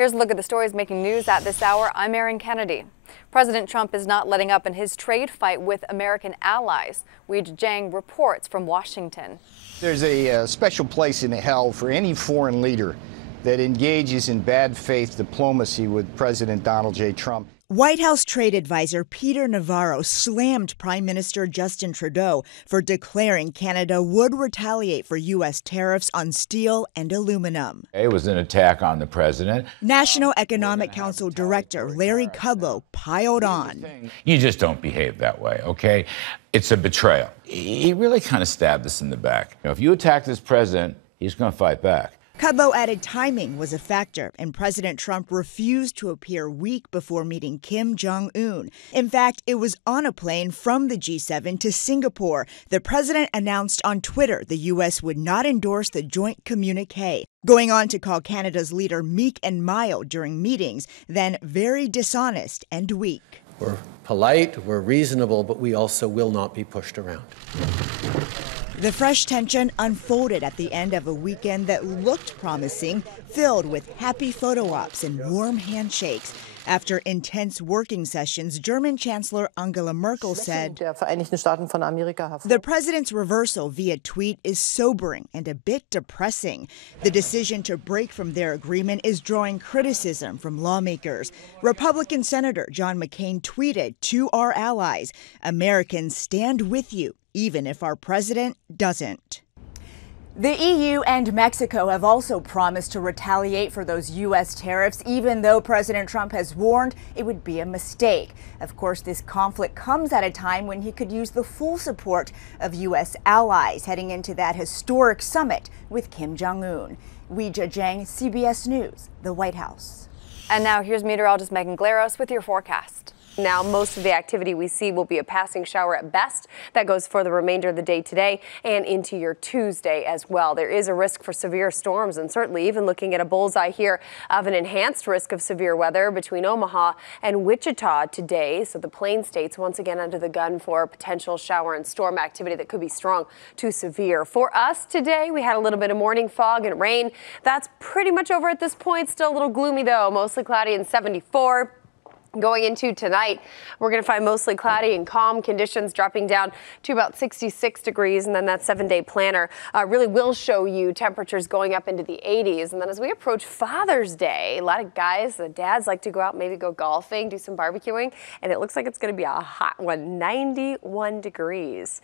Here's a look at the stories making news at this hour. I'm Erin Kennedy. President Trump is not letting up in his trade fight with American allies. Wei Jiang reports from Washington. There's a special place in hell for any foreign leader that engages in bad faith diplomacy with President Donald J. Trump. White House trade advisor Peter Navarro slammed Prime Minister Justin Trudeau for declaring Canada would retaliate for U.S. tariffs on steel and aluminum. It was an attack on the president. National Economic Council Director Larry Kudlow piled on. You just don't behave that way, okay? It's a betrayal. He really kind of stabbed us in the back. If you attack this president, he's going to fight back. Kudlow added timing was a factor, and President Trump refused to appear week before meeting Kim Jong-un. In fact, it was on a plane from the G7 to Singapore. The president announced on Twitter the U.S. would not endorse the joint communique, going on to call Canada's leader meek and mild during meetings, then very dishonest and weak. We're polite, we're reasonable, but we also will not be pushed around. The fresh tension unfolded at the end of a weekend that looked promising, filled with happy photo ops and warm handshakes. After intense working sessions, German Chancellor Angela Merkel said, "The president's reversal via tweet is sobering and a bit depressing. The decision to break from their agreement is drawing criticism from lawmakers." Republican Senator John McCain tweeted to our allies, "Americans stand with you, even if our president doesn't." The EU and Mexico have also promised to retaliate for those U.S. tariffs, even though President Trump has warned it would be a mistake. Of course, this conflict comes at a time when he could use the full support of U.S. allies heading into that historic summit with Kim Jong-un. Wei Jiang, CBS News, the White House. And now here's meteorologist Megan Glaros with your forecast. Now, most of the activity we see will be a passing shower at best. That goes for the remainder of the day today and into your Tuesday as well. There is a risk for severe storms, and certainly even looking at a bullseye here of an enhanced risk of severe weather between Omaha and Wichita today. So the Plain States once again under the gun for potential shower and storm activity that could be strong to severe. For us today, we had a little bit of morning fog and rain. That's pretty much over at this point. Still a little gloomy though, mostly cloudy and 74. Going into tonight, we're going to find mostly cloudy and calm conditions, dropping down to about 66 degrees. And then that 7-day planner really will show you temperatures going up into the 80s. And then as we approach Father's Day, a lot of guys, the dads like to go out, maybe go golfing, do some barbecuing. And it looks like it's going to be a hot one, 91 degrees.